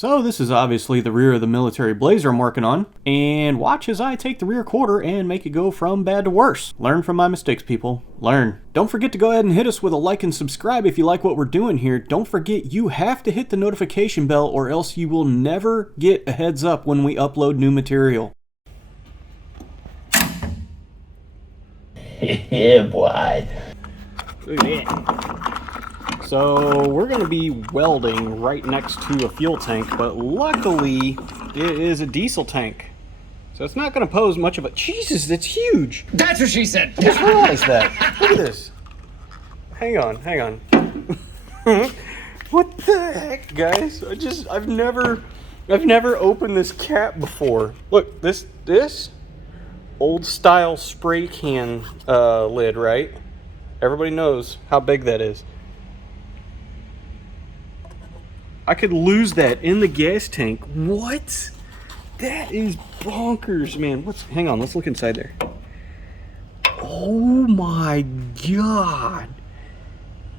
So this is obviously the rear of the military blazer I'm working on, and watch as I take the rear quarter and make it go from bad to worse. Learn from my mistakes, people. Learn. Don't forget to go ahead and hit us with a like and subscribe if you like what we're doing here. Don't forget you have to hit the notification bell or else you will never get a heads up when we upload new material. Yeah, boy. Look at that. So we're going to be welding right next to a fuel tank, but luckily it is a diesel tank. So it's not going to pose much of a... Jesus, that's huge! That's what she said! I just realized that. Look at this. Hang on, hang on. What the heck, guys? I've never opened this cap before. Look, this old style spray can lid, right? Everybody knows how big that is. I could lose that in the gas tank. What? That is bonkers, man. Hang on, let's look inside there. Oh my God.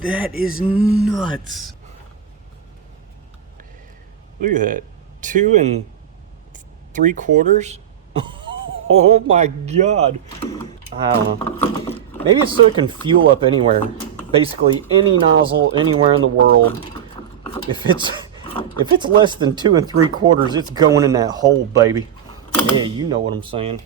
That is nuts. Look at that. 2 3/4. Oh my God. I don't know. Maybe it's so it can fuel up anywhere. Basically any nozzle anywhere in the world. If it's less than 2 3/4, it's going in that hole, baby. Yeah, you know what I'm saying.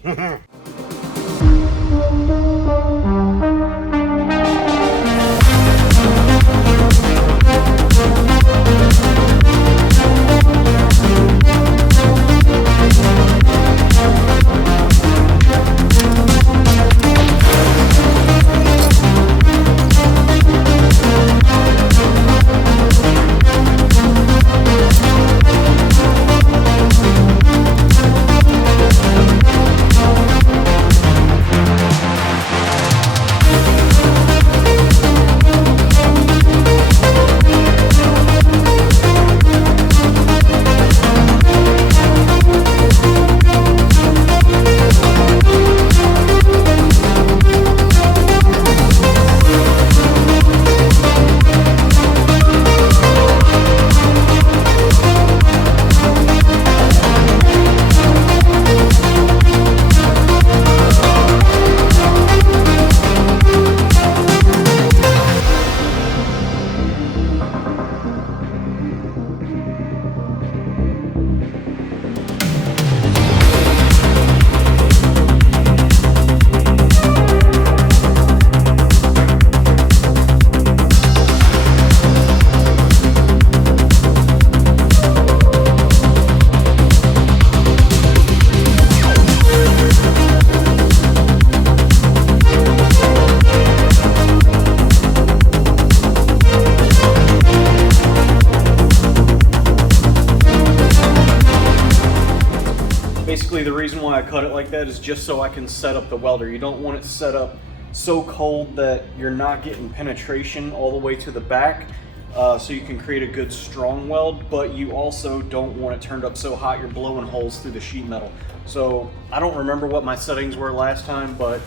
Basically, the reason why I cut it like that is just so I can set up the welder. You don't want it set up so cold that you're not getting penetration all the way to the back, so you can create a good strong weld, but you also don't want it turned up so hot you're blowing holes through the sheet metal. So I don't remember what my settings were last time, but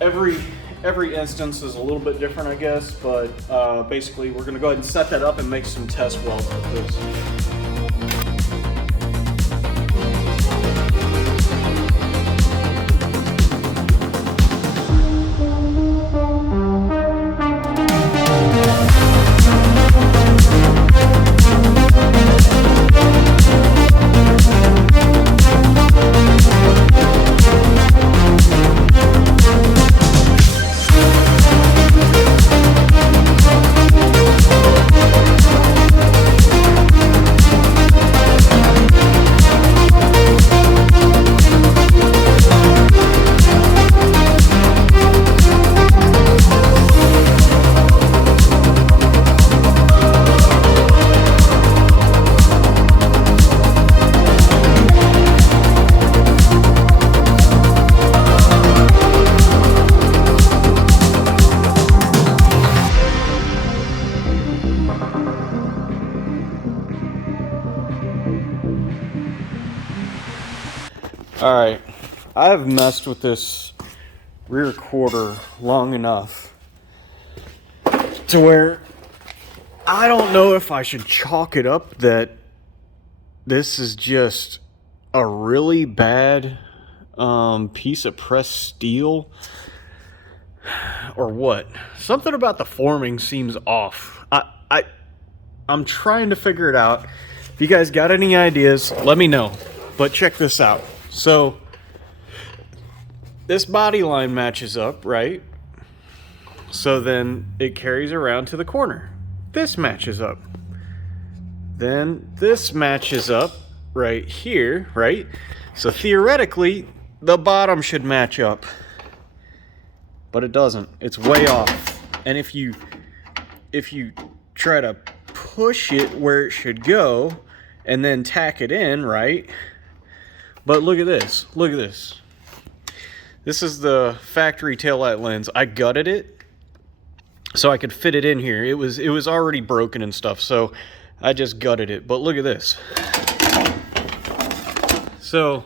every instance is a little bit different, I guess, but basically we're gonna go ahead and set that up and make some test welds with this. Alright, I've messed with this rear quarter long enough to where I don't know if I should chalk it up that this is just a really bad piece of pressed steel or what. Something about the forming seems off. I'm trying to figure it out. If you guys got any ideas, let me know. But check this out. So this body line matches up, right? So then it carries around to the corner. This matches up. Then this matches up right here, right? So theoretically, the bottom should match up. But it doesn't. It's way off. And if you try to push it where it should go and then tack it in, right? But look at this. Look at this. This is the factory taillight lens. I gutted it so I could fit it in here. It was already broken and stuff, so I just gutted it. But look at this. So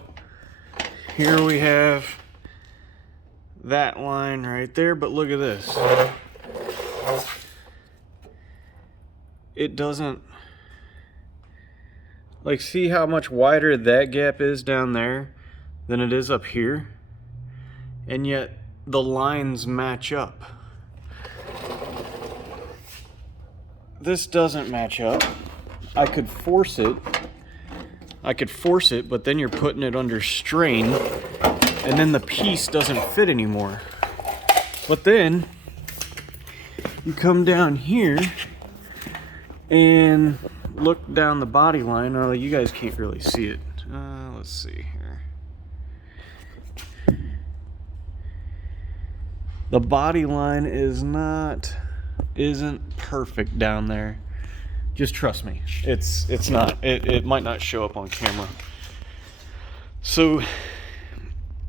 here we have that line right there, but look at this. It doesn't, like, see how much wider that gap is down there than it is up here? And yet the lines match up. This doesn't match up. I could force it, but then you're putting it under strain, and then the piece doesn't fit anymore. But then you come down here and look down the body line. Oh, you guys can't really see it. Let's see here. The body line isn't perfect down there. Just trust me. It's not. It might not show up on camera. So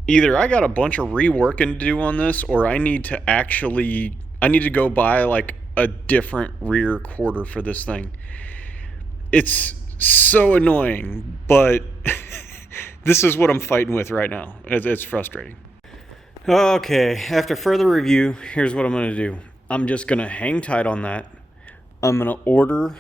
either I got a bunch of reworking to do on this, or I need to go buy like a different rear quarter for this thing. It's so annoying, but this is what I'm fighting with right now. It's frustrating. Okay, after further review, here's what I'm going to do. I'm just going to hang tight on that. I'm going to order,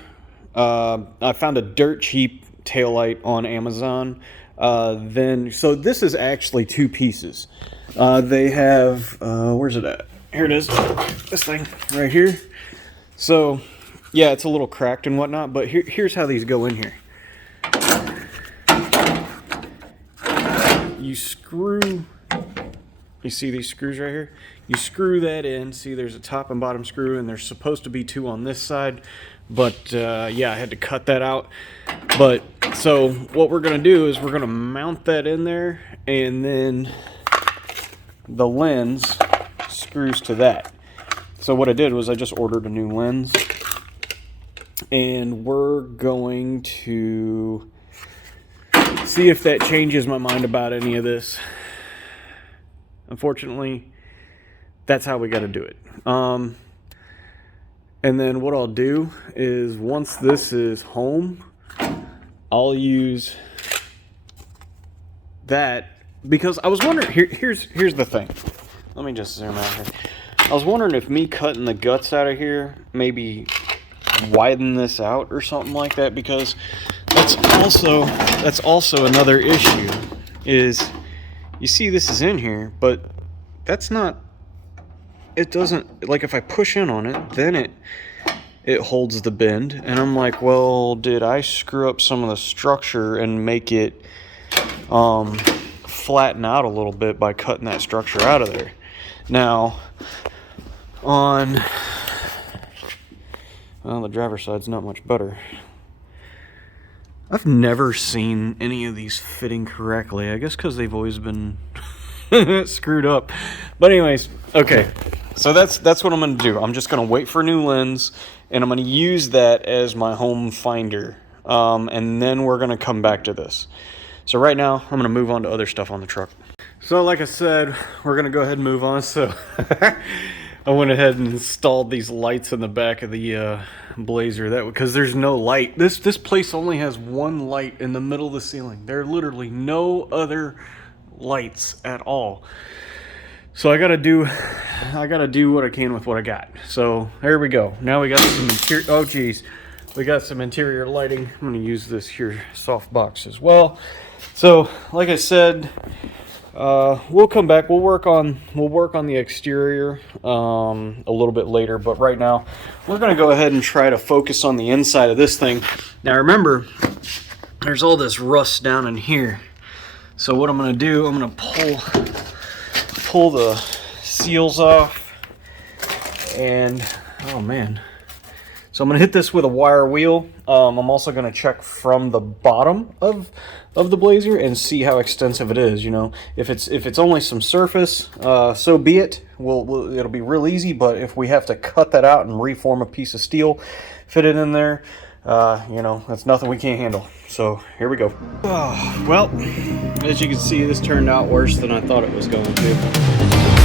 I found a dirt cheap taillight on Amazon. So this is actually two pieces. They have, where's it at? Here it is, this thing right here. So yeah, it's a little cracked and whatnot, but here's how these go in here. You screw, you see these screws right here? You screw that in. See, there's a top and bottom screw, and there's supposed to be two on this side, but yeah, I had to cut that out. But so what we're gonna do is we're gonna mount that in there, and then the lens screws to that. So what I did was I just ordered a new lens, and we're going to see if that changes my mind about any of this. Unfortunately, that's how we got to do it. And then what I'll do is once this is home, I'll use that, because I was wondering, here's the thing. Let me just zoom out here. I was wondering if me cutting the guts out of here maybe widen this out or something like that, because that's also another issue. Is you see this is in here, but that's not, it doesn't, like if I push in on it, then it holds the bend, and I'm like, well, did I screw up some of the structure and make it flatten out a little bit by cutting that structure out of there? Now on the driver's side's not much better. I've never seen any of these fitting correctly. I guess because they've always been screwed up. But anyways, okay. So that's what I'm going to do. I'm just going to wait for a new lens, and I'm going to use that as my home finder. And then we're going to come back to this. So right now, I'm going to move on to other stuff on the truck. So like I said, we're going to go ahead and move on. So I went ahead and installed these lights in the back of the Blazer, because there's no light. This place only has one light in the middle of the ceiling. There are literally no other lights at all. So I gotta do what I can with what I got. So there we go. Now we got some material. Oh geez, We got some interior lighting. I'm going to use this here soft box as well. So, like I said, we'll come back. We'll work on the exterior a little bit later. But right now, we're going to go ahead and try to focus on the inside of this thing. Now, remember, there's all this rust down in here. So what I'm going to do, I'm going to pull the seals off, and oh man. So I'm going to hit this with a wire wheel. I'm also going to check from the bottom of the Blazer and see how extensive it is. You know, if it's only some surface, so be it. It'll be real easy. But if we have to cut that out and reform a piece of steel, fit it in there, you know, that's nothing we can't handle. So here we go. Oh, well, as you can see, this turned out worse than I thought it was going to.